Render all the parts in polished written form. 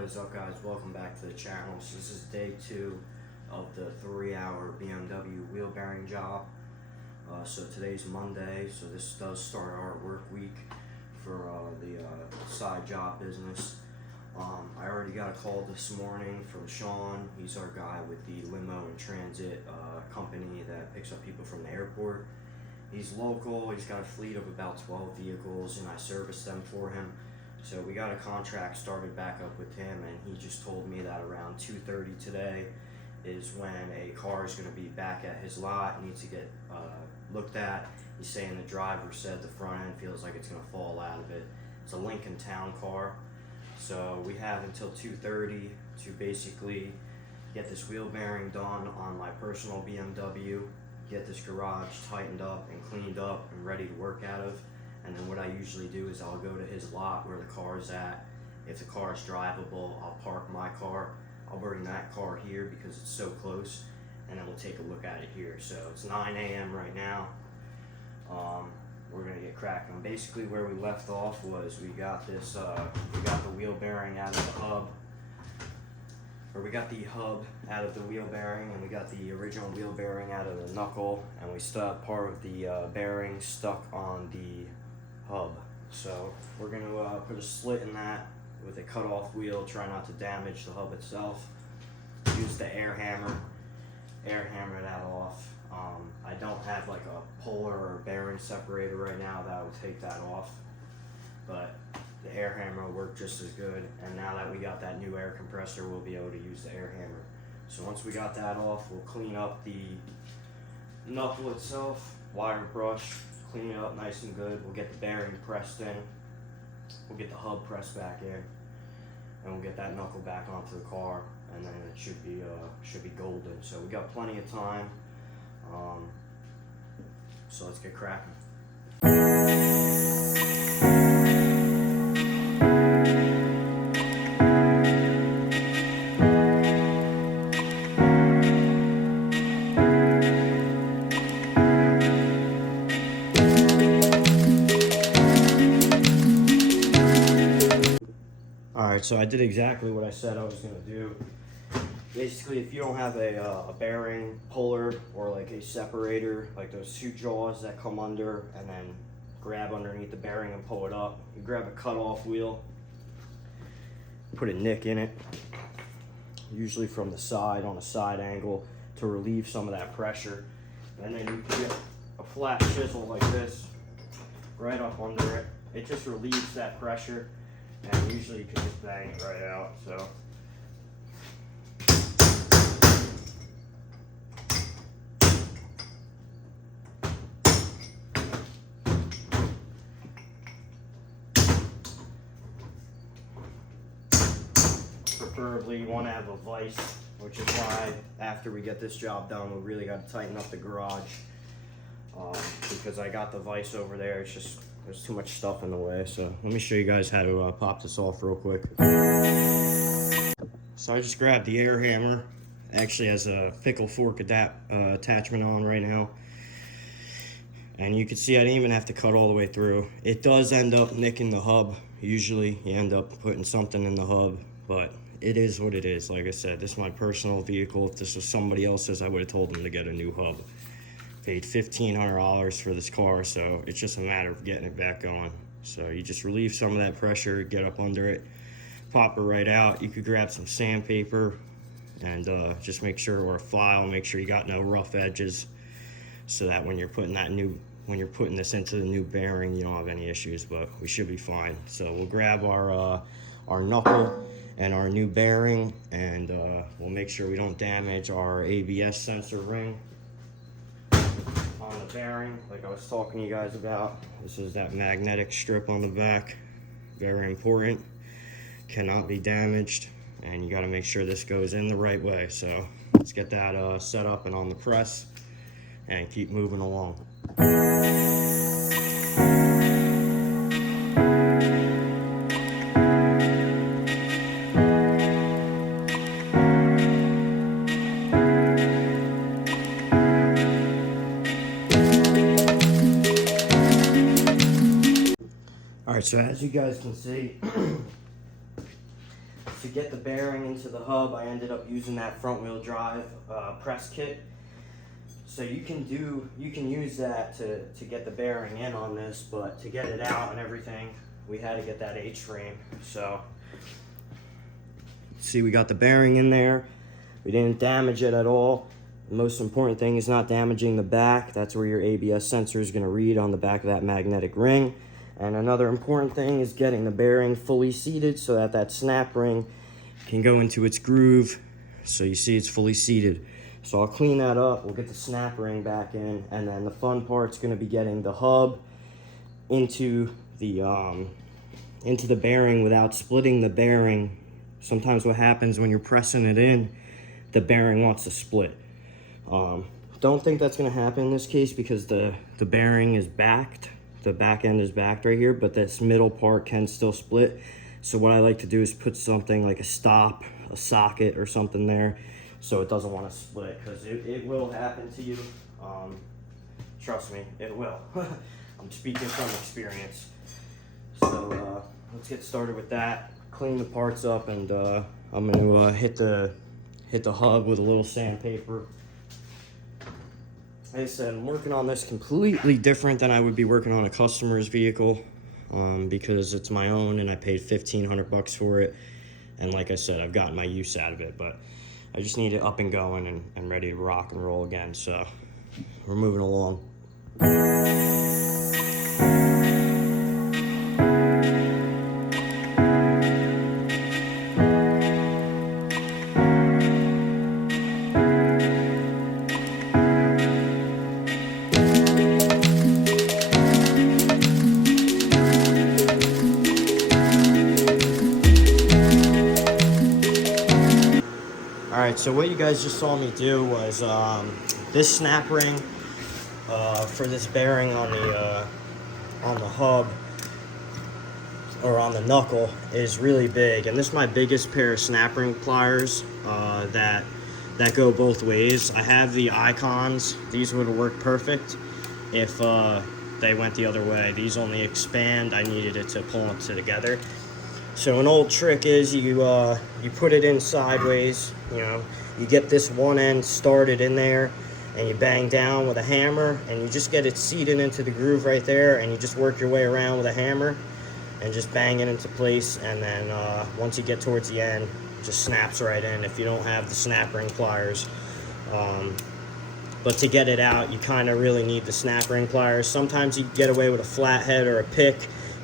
What is up, guys? Welcome back to the channel. So this is day 2 of the 3-hour BMW wheel bearing job. So today's Monday, so this does start our work week for the side job business. I already got a call this morning from Sean. He's our guy with the limo and transit company that picks up people from the airport. He's local. He's got a fleet of about 12 vehicles, and I service them for him. So we got a contract started back up with him, and he just told me that around 2:30 today is when a car is going to be back at his lot, needs to get looked at. He's saying the driver said the front end feels like it's going to fall out of it. It's a Lincoln Town car. So we have until 2:30 to basically get this wheel bearing done on my personal BMW, get this garage tightened up and cleaned up and ready to work out of. And then what I usually do is I'll go to his lot where the car is at. If the car is drivable, I'll park my car. I'll bring that car here because it's so close, and then we'll take a look at it here. So it's 9 a.m. right now. We're gonna get cracking. Basically where we left off was we got this, we got the wheel bearing out of the hub, or we got the hub out of the wheel bearing, and we got the original wheel bearing out of the knuckle, and we still have part of the bearing stuck on the hub. So we're going to put a slit in that with a cut-off wheel, try not to damage the hub itself. Use the air hammer that off. I don't have like a puller or bearing separator right now that would take that off, but the air hammer will work just as good. And now that we got that new air compressor, we'll be able to use the air hammer. So once we got that off, we'll clean up the knuckle itself, wire brush, clean it up nice and good. We'll get the bearing pressed in. We'll get the hub pressed back in, and we'll get that knuckle back onto the car, and then it should be golden. So we got plenty of time. So let's get cracking. Alright, so I did exactly what I said I was going to do. Basically, if you don't have a bearing puller or like a separator, like those two jaws that come under and then grab underneath the bearing and pull it up, you grab a cut-off wheel, put a nick in it, usually from the side, on a side angle, to relieve some of that pressure. And then you can get a flat chisel like this right up under it. It just relieves that pressure, and usually you can just bang it right out. So preferably you want to have a vise, which is why after we get this job done, we really got to tighten up the garage, because I got the vise over there. It's just, there's too much stuff in the way. So let me show you guys how to pop this off real quick. So I just grabbed the air hammer. Actually has a fickle fork attachment on right now, and you can see I didn't even have to cut all the way through. It does end up nicking the hub. Usually you end up putting something in the hub, but it is what it is. Like I said, this is my personal vehicle. If this was somebody else's, I would have told them to get a new hub. Paid $1,500 for this car, so it's just a matter of getting it back on. So you just relieve some of that pressure, get up under it, pop it right out. You could grab some sandpaper and just make sure, or a file, make sure you got no rough edges, so that when you're putting this into the new bearing, you don't have any issues. But we should be fine. So we'll grab our knuckle and our new bearing, and we'll make sure we don't damage our ABS sensor ring on the bearing, like I was talking to you guys about. This is that magnetic strip on the back. Very important. Cannot be damaged, and you got to make sure this goes in the right way. So let's get that set up and on the press and keep moving along. Alright, so as you guys can see, get the bearing into the hub, I ended up using that front wheel drive press kit. So you can use that to get the bearing in on this, but to get it out and everything, we had to get that H-frame. So see, we got the bearing in there. We didn't damage it at all. The most important thing is not damaging the back. That's where your ABS sensor is going to read, on the back of that magnetic ring. And another important thing is getting the bearing fully seated so that that snap ring can go into its groove. So you see it's fully seated. So I'll clean that up, we'll get the snap ring back in, and then the fun part's going to be getting the hub into the bearing without splitting the bearing. Sometimes what happens when you're pressing it in, the bearing wants to split. Don't think that's going to happen in this case because the bearing is backed. The back end is backed right here, but this middle part can still split. So what I like to do is put something like a stop, a socket or something there, so it doesn't want to split, because it will happen to you. Trust me, it will. I'm speaking from experience. So let's get started with that. Clean the parts up, and I'm going to hit the hub with a little sandpaper. Like I said, I'm working on this completely different than I would be working on a customer's vehicle, because it's my own and I paid $1,500 for it. And like I said, I've gotten my use out of it, but I just need it up and going and ready to rock and roll again. So we're moving along. Alright, so what you guys just saw me do was this snap ring for this bearing on the hub, or on the knuckle, is really big, and this is my biggest pair of snap ring pliers that go both ways. I have the icons. These would work perfect if they went the other way. These only expand. I needed it to pull them together. So an old trick is you put it in sideways. You get this one end started in there, and you bang down with a hammer, and you just get it seated into the groove right there, and you just work your way around with a hammer and just bang it into place. And then once you get towards the end, it just snaps right in if you don't have the snap ring pliers. But to get it out, you kind of really need the snap ring pliers. Sometimes you get away with a flathead or a pick,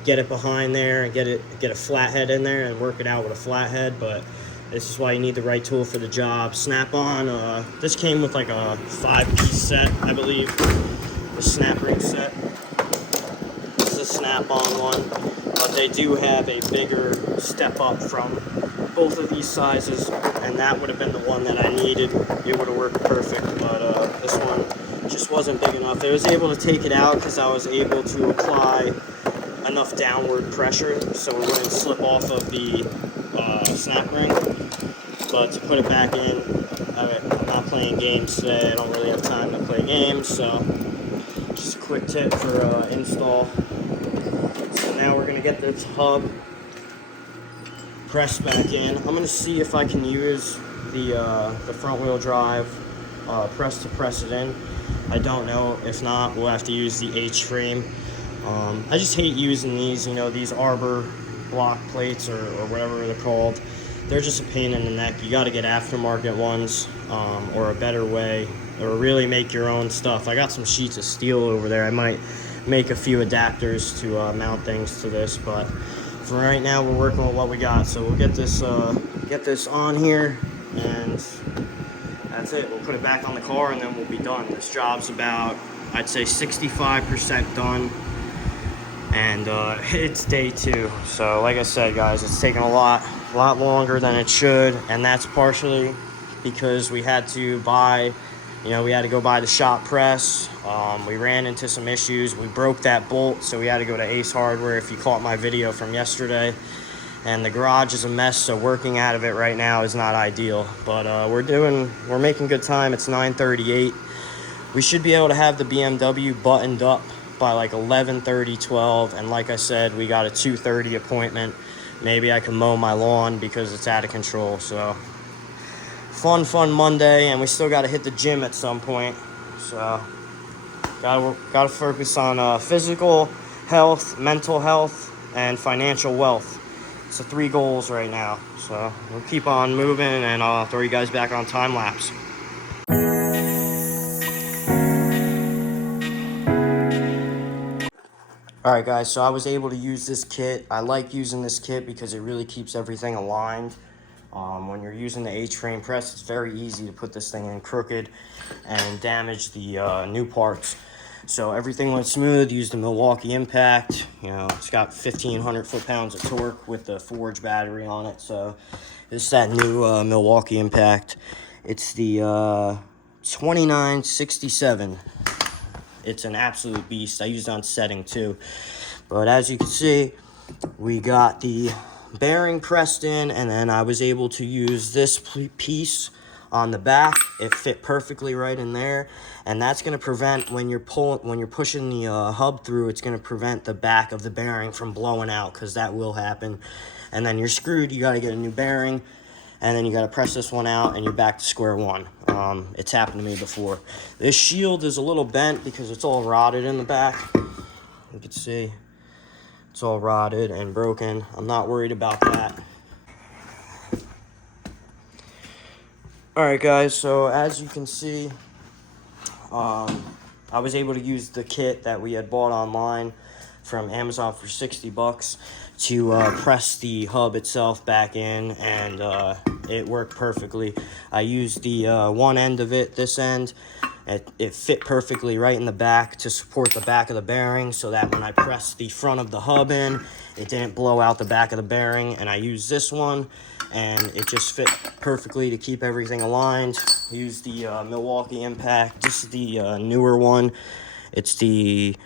get it behind there and get a flathead in there and work it out with a flathead. But this is why you need the right tool for the job. Snap-on, this came with like a 5-piece set, I believe, the snap ring set. This is a snap-on one, but they do have a bigger step up from both of these sizes, and that would have been the one that I needed. It would have worked perfect, but this one just wasn't big enough. I was able to take it out because I was able to apply enough downward pressure so it wouldn't slip off of the snap ring. But to put it back in, I'm not playing games today. I don't really have time to play games, so just a quick tip for install. So now we're gonna get this hub pressed back in. I'm gonna see if I can use the front wheel drive press to press it in. I don't know. If not, we'll have to use the H-frame. I just hate using these, these arbor block plates or whatever they're called. They're just a pain in the neck. You got to get aftermarket ones, or a better way, or really make your own stuff. I got some sheets of steel over there. I might make a few adapters to mount things to this, but for right now we're working with what we got. So we'll get this on here, and that's it. We'll put it back on the car, and then we'll be done. This job's about, I'd say, 65% done. And it's day 2. So like I said, guys, it's taking a lot longer than it should, and that's partially because we had to buy, we had to go buy the shop press. We ran into some issues. We broke that bolt, so we had to go to Ace Hardware, if you caught my video from yesterday. And the garage is a mess, so working out of it right now is not ideal. But we're making good time. It's 9:38. We should be able to have the BMW buttoned up by like 11:30, 12, and like I said, we got a 2:30 appointment maybe I can mow my lawn because it's out of control. So fun Monday, and we still got to hit the gym at some point. So gotta focus on physical health, mental health, and financial wealth. It's the 3 goals right now. So we'll keep on moving, and I'll throw you guys back on time lapse. Alright guys, so I was able to use this kit. I like using this kit because it really keeps everything aligned. When you're using the H-frame press, it's very easy to put this thing in crooked and damage the new parts. So everything went smooth. Used the Milwaukee Impact. You know, it's got 1,500 foot-pounds of torque with the Forge battery on it. So this is that new Milwaukee Impact. It's the 2967. It's an absolute beast. I used it on setting too. But as you can see, we got the bearing pressed in, and then I was able to use this piece on the back. It fit perfectly right in there, and that's going to prevent when you're pushing the hub through, it's going to prevent the back of the bearing from blowing out, because that will happen. And then you're screwed. You got to get a new bearing, and then you got to press this one out, and you're back to square one. It's happened to me before. This shield is a little bent because it's all rotted in the back. You can see it's all rotted and broken. I'm not worried about that. Alright guys, so as you can see, I was able to use the kit that we had bought online from Amazon for 60 bucks to press the hub itself back in, and it worked perfectly. I used the one end of it, this end. It fit perfectly right in the back to support the back of the bearing, so that when I pressed the front of the hub in, it didn't blow out the back of the bearing. And I used this one, and it just fit perfectly to keep everything aligned. Used the Milwaukee Impact. This is the newer one. It's the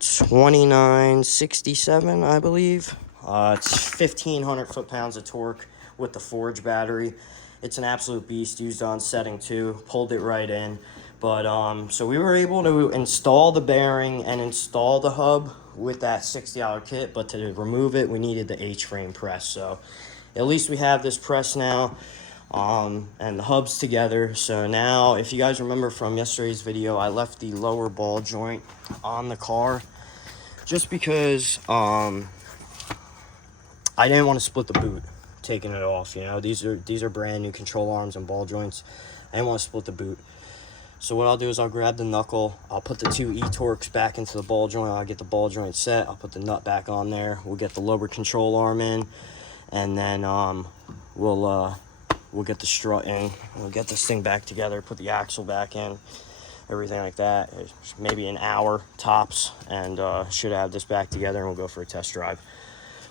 2967, I believe. It's 1,500 foot-pounds of torque with the Forge battery. It's an absolute beast. Used on setting too. Pulled it right in. But so we were able to install the bearing and install the hub with that $60 kit, but to remove it, we needed the H-frame press. So at least we have this press now, and the hub's together. So now, if you guys remember from yesterday's video, I left the lower ball joint on the car just because I didn't want to split the boot taking it off. You know, these are brand new control arms and ball joints. I didn't want to split the boot. So what I'll do is I'll grab the knuckle, I'll put the 2 E-torques back into the ball joint, I'll get the ball joint set, I'll put the nut back on there, we'll get the lower control arm in, and then we'll get the strut in, we'll get this thing back together, put the axle back in, everything like that. It's maybe an hour tops, and should have this back together, and we'll go for a test drive.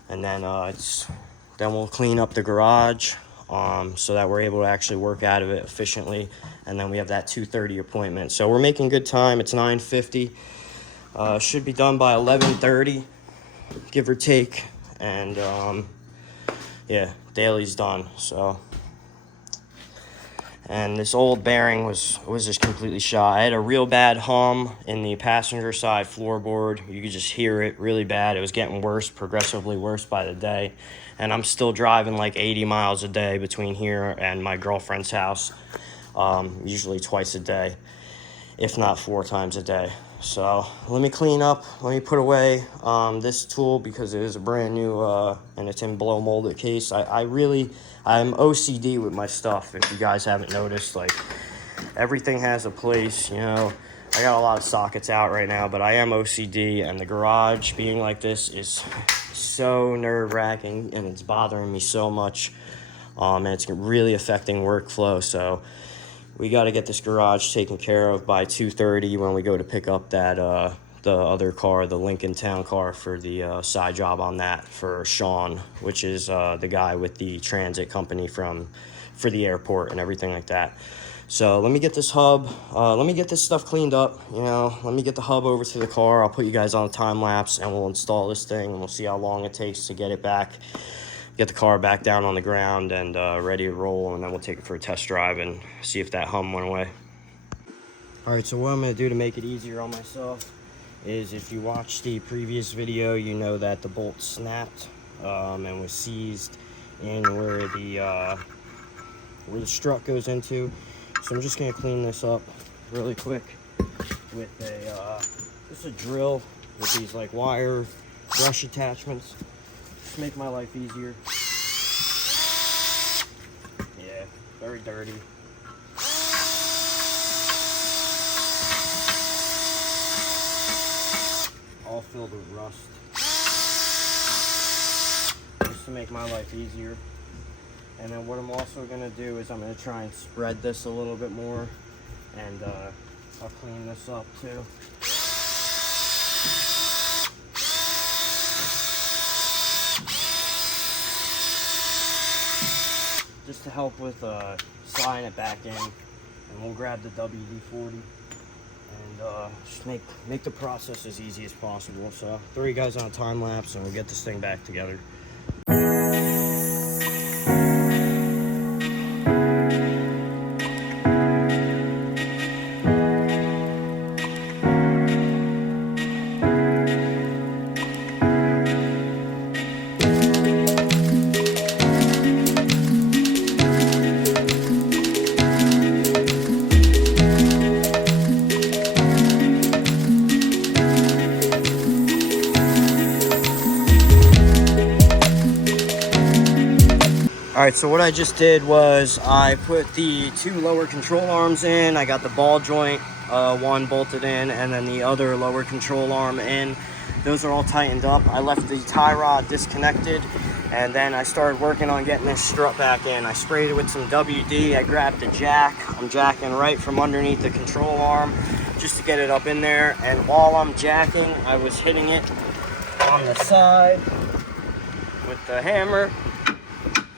And then then we'll clean up the garage, so that we're able to actually work out of it efficiently. And then we have that 2:30 appointment. So we're making good time. It's 9:50. Should be done by 11:30, give or take. And yeah, daily's done. So, and this old bearing was just completely shot. I had a real bad hum in the passenger side floorboard. You could just hear it really bad. It was getting worse, progressively worse by the day. And I'm still driving like 80 miles a day between here and my girlfriend's house, usually twice a day, if not 4 times a day. So let me clean up, let me put away this tool because it is a brand new and it's in blow molded case. I'm OCD with my stuff, if you guys haven't noticed. Like, everything has a place, you know. I got a lot of sockets out right now, but I am OCD, and the garage being like this is so nerve-wracking, and it's bothering me so much, and it's really affecting workflow. So we got to get this garage taken care of by 2:30 when we go to pick up that the other car, the Lincoln Town car, for the side job on that for Sean, which is the guy with the transit company for the airport and everything like that. So let me get this hub, let me get this stuff cleaned up, you know, let me get the hub over to the car. I'll put you guys on a time lapse, and we'll install this thing, and we'll see how long it takes to get it back, get the car back down on the ground and ready to roll, and then we'll take it for a test drive and see if that hum went away. Alright, so what I'm going to do to make it easier on myself is, if you watched the previous video, you know that the bolt snapped and was seized in where the strut goes into. So I'm just gonna clean this up really quick with just a drill with these like wire brush attachments. Just make my life easier. Yeah, very dirty. All filled with rust. Just to make my life easier. And then what I'm also gonna do is I'm gonna try and spread this a little bit more, and I'll clean this up too. Just to help with sliding it back in, and we'll grab the WD-40 and just make the process as easy as possible. So I'll throw you guys on a time lapse and we'll get this thing back together. Alright, so what I just did was I put the 2 lower control arms in. I got the ball joint, one bolted in, and then the other lower control arm in. Those are all tightened up. I left the tie rod disconnected, and then I started working on getting this strut back in. I sprayed it with some WD. I grabbed the jack. I'm jacking right from underneath the control arm just to get it up in there. And while I'm jacking, I was hitting it on the side with the hammer,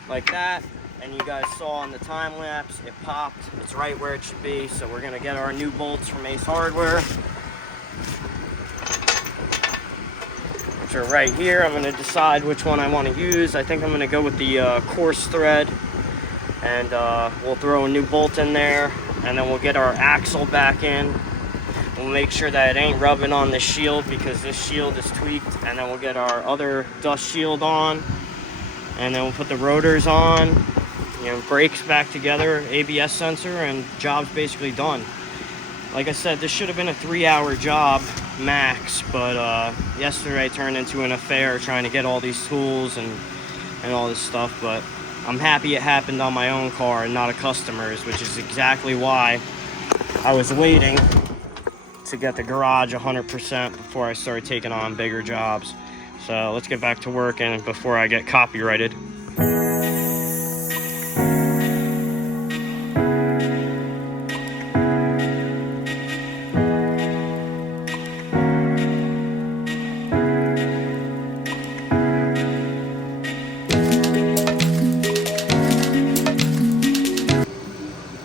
like that, and you guys saw on the time lapse it popped. It's right where it should be. So we're gonna get our new bolts from Ace Hardware, which are right here. I'm gonna decide which one I want to use. I think I'm gonna go with the coarse thread, and we'll throw a new bolt in there, and then we'll get our axle back in. We'll make sure that it ain't rubbing on the shield because this shield is tweaked, and then we'll get our other dust shield on. And then we'll put the rotors on, brakes back together, ABS sensor, and job's basically done. Like I said, this should have been a 3-hour job max, but yesterday turned into an affair trying to get all these tools and all this stuff. But I'm happy it happened on my own car and not a customer's, which is exactly why I was waiting to get the garage 100% before I started taking on bigger jobs. So let's get back to work and before I get copyrighted.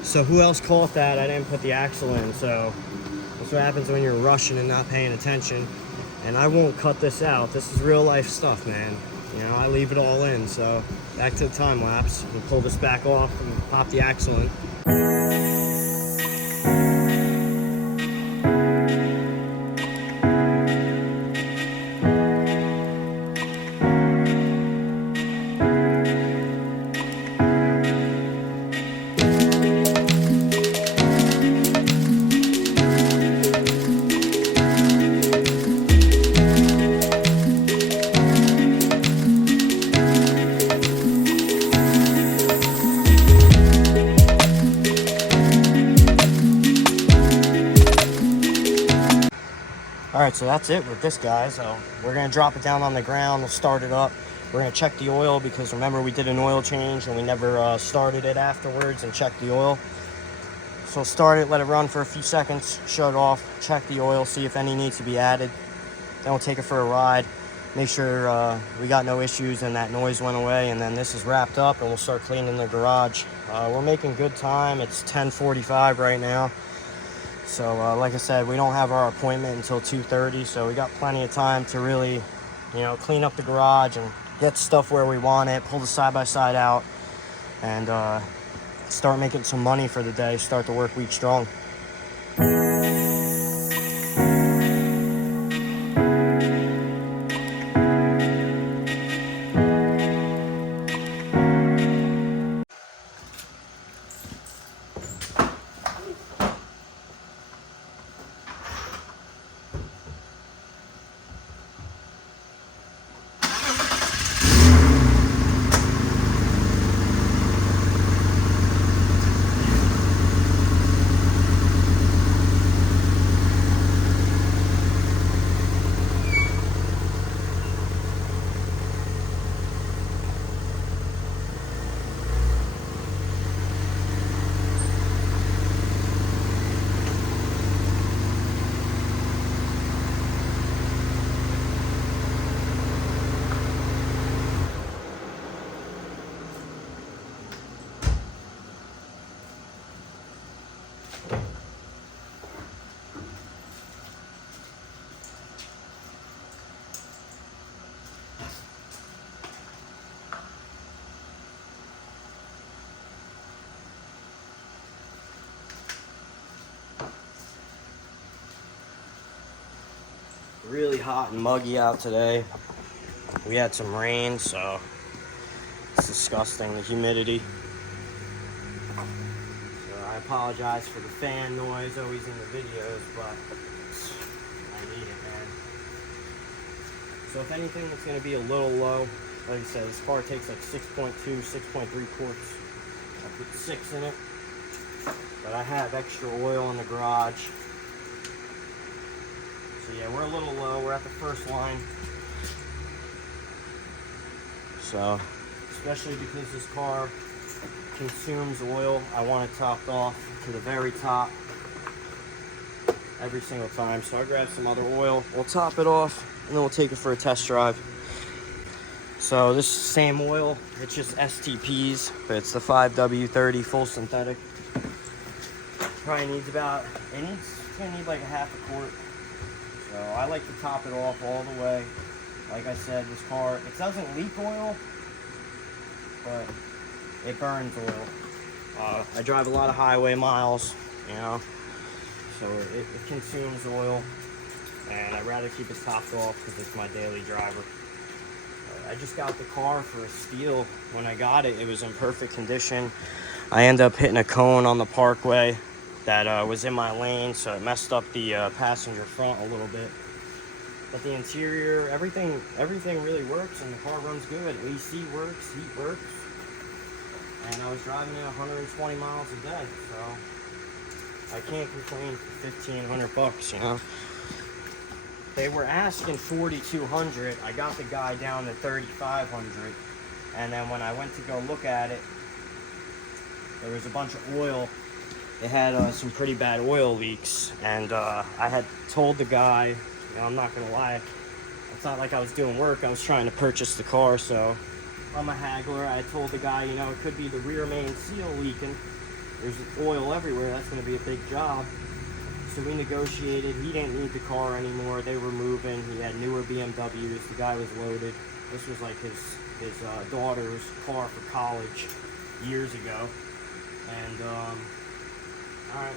So who else caught that? I didn't put the axle in. So that's what happens when you're rushing and not paying attention. And I won't cut this out. This is real life stuff, man. I leave it all in. So back to the time lapse. We'll pull this back off and pop the axle in. Alright, so that's it with this guy. So we're going to drop it down on the ground. We'll start it up. We're going to check the oil because remember we did an oil change and we never started it afterwards and checked the oil. So start it, let it run for a few seconds, shut it off, check the oil, see if any needs to be added. Then we'll take it for a ride, make sure we got no issues and that noise went away, and then this is wrapped up and we'll start cleaning the garage. We're making good time. It's 10:45 right now. So like I said, we don't have our appointment until 2:30, so we got plenty of time to really, clean up the garage and get stuff where we want it, pull the side-by-side out, and start making some money for the day, start the work week strong. really hot and muggy out today. We had some rain, so it's disgusting, the humidity. So I apologize for the fan noise always in the videos, but I need it, man. So if anything, it's going to be a little low. Like I said, this car takes like 6.2, 6.3 quarts. I put 6 in it, but I have extra oil in the garage. So yeah, we're a little low. We're at the first line. So, especially because this car consumes oil, I want it topped off to the very top every single time. So I grab some other oil, we'll top it off, and then we'll take it for a test drive. So this same oil, it's just STPs, but it's the 5W30 full synthetic. Probably needs about, it's gonna need like a half a quart. So I like to top it off all the way. Like I said, this car, it doesn't leak oil, but it burns oil. I drive a lot of highway miles, you know, so it consumes oil, and I'd rather keep it topped off because it's my daily driver. I just got the car for a steal. When I got it, it was in perfect condition. I ended up hitting a cone on the parkway that was in my lane, so it messed up the passenger front a little bit. But the interior, everything really works, and the car runs good. AC works, heat works, and I was driving it 120 miles a day, so I can't complain for $1,500, you know. They were asking $4,200. I got the guy down to $3,500, and then when I went to go look at it, there was a bunch of oil. It had some pretty bad oil leaks, and I had told the guy, you know, I'm not gonna lie, it's not like I was doing work. I was trying to purchase the car, so I'm a haggler. I told the guy, you know, it could be the rear main seal leaking. There's oil everywhere. That's gonna be a big job. So we negotiated. He didn't need the car anymore. They were moving. He had newer BMWs. The guy was loaded. This was like his daughter's car for college years ago. And all right,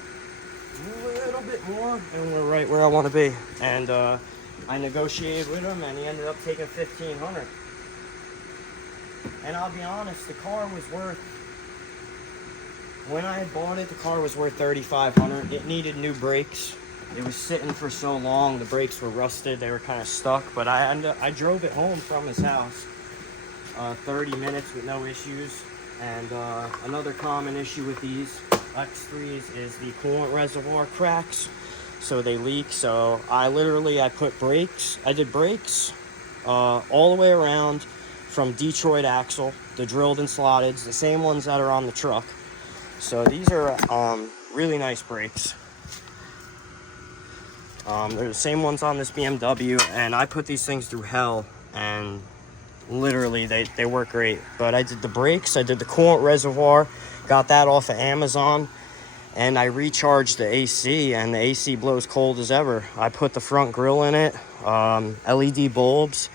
a little bit more, and we're right where I want to be. And I negotiated with him, and he ended up taking $1,500. And I'll be honest, the car was worth, when I had bought it, the car was worth $3,500. It needed new brakes. It was sitting for so long, the brakes were rusted, they were kind of stuck. But I drove it home from his house, 30 minutes with no issues. And another common issue with these X3s is the coolant reservoir cracks, so they leak. So I put brakes, I did brakes all the way around from Detroit axle, the drilled and slotted, the same ones that are on the truck. So these are really nice brakes. They're the same ones on this BMW, and I put these things through hell, and literally they work great. But I did the brakes, I did the coolant reservoir, got that off of Amazon, and I recharged the AC, and the AC blows cold as ever. I put the front grille in it, LED bulbs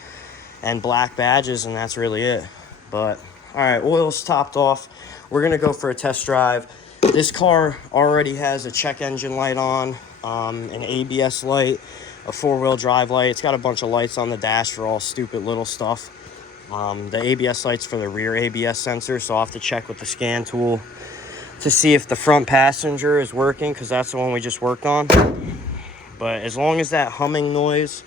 and black badges, and that's really it. But all right, oil's topped off. We're gonna go for a test drive. This car already has a check engine light on, an ABS light, a four-wheel drive light. It's got a bunch of lights on the dash for all stupid little stuff. The ABS light's for the rear ABS sensor, so I'll have to check with the scan tool to see if the front passenger is working, because that's the one we just worked on. But as long as that humming noise,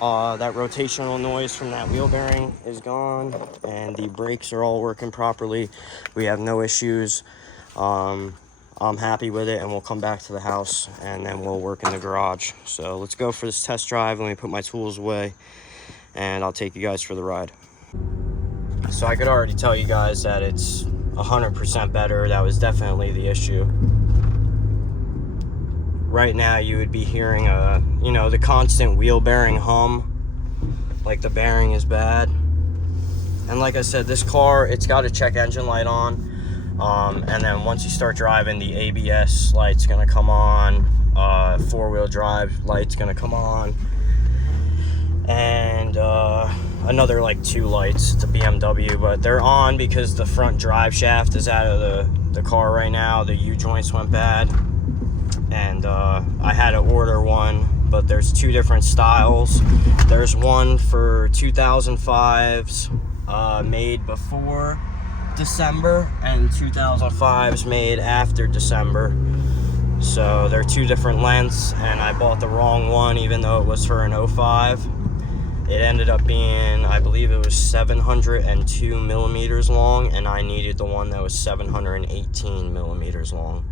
that rotational noise from that wheel bearing is gone and the brakes are all working properly, we have no issues. I'm happy with it, and we'll come back to the house and then we'll work in the garage. So let's go for this test drive. Let me put my tools away and I'll take you guys for the ride. So I could already tell you guys that it's 100% better. That was definitely the issue. Right now you would be hearing the constant wheel bearing hum, like the bearing is bad. And like I said, this car, it's got a check engine light on, and then once you start driving, the ABS light's gonna come on, four-wheel drive light's gonna come on, and another like 2 lights. It's a BMW, but they're on because the front drive shaft is out of the car right now. The U-joints went bad, and I had to order one but there's two different styles. There's one for 2005s made before December, and 2005s made after December. So they're two different lengths, and I bought the wrong one even though it was for an 05. It ended up being, I believe it was 702 millimeters long, and I needed the one that was 718 millimeters long.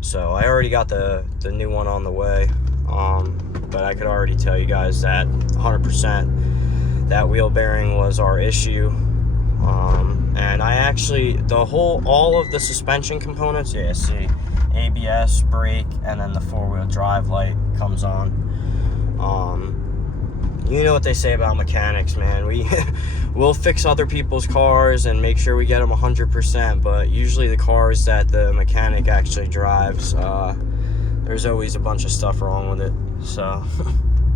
So I already got the new one on the way, but I could already tell you guys that 100% that wheel bearing was our issue. And I actually, all of the suspension components, yeah, see, ABS, brake, and then the four-wheel drive light comes on. You know what they say about mechanics, man. We'll fix other people's cars and make sure we get them 100%, but usually the cars that the mechanic actually drives, there's always a bunch of stuff wrong with it. So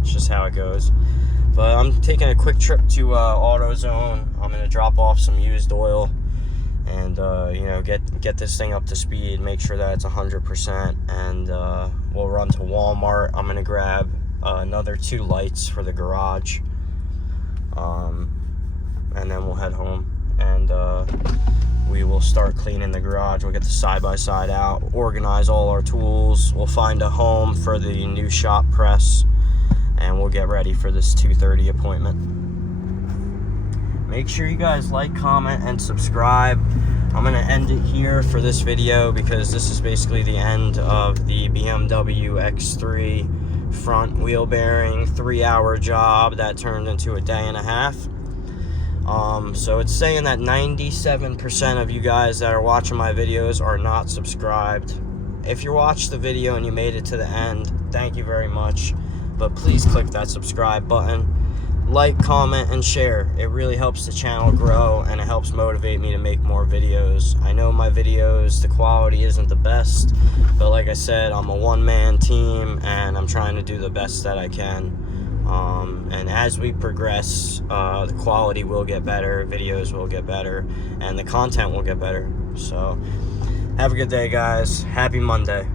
it's just how it goes. But I'm taking a quick trip to AutoZone. I'm gonna drop off some used oil and you know, get this thing up to speed, make sure that it's 100%, and we'll run to Walmart. I'm gonna grab another 2 lights for the garage, and then we'll head home, and we will start cleaning the garage. We'll get the side-by-side out, organize all our tools, we'll find a home for the new shop press, and we'll get ready for this 2:30 appointment. Make sure you guys like, comment, and subscribe. I'm going to end it here for this video because this is basically the end of the BMW X3 front wheel bearing 3-hour job that turned into a day and a half. So it's saying that 97% of you guys that are watching my videos are not subscribed. If you watched the video and you made it to the end, thank you very much. But please click that subscribe button. Like, comment, and share. It really helps the channel grow, and it helps motivate me to make more videos. I know my videos, the quality isn't the best, but like I said, I'm a one-man team, and I'm trying to do the best that I can. And as we progress, the quality will get better, videos will get better, and the content will get better. So, have a good day, guys. Happy Monday.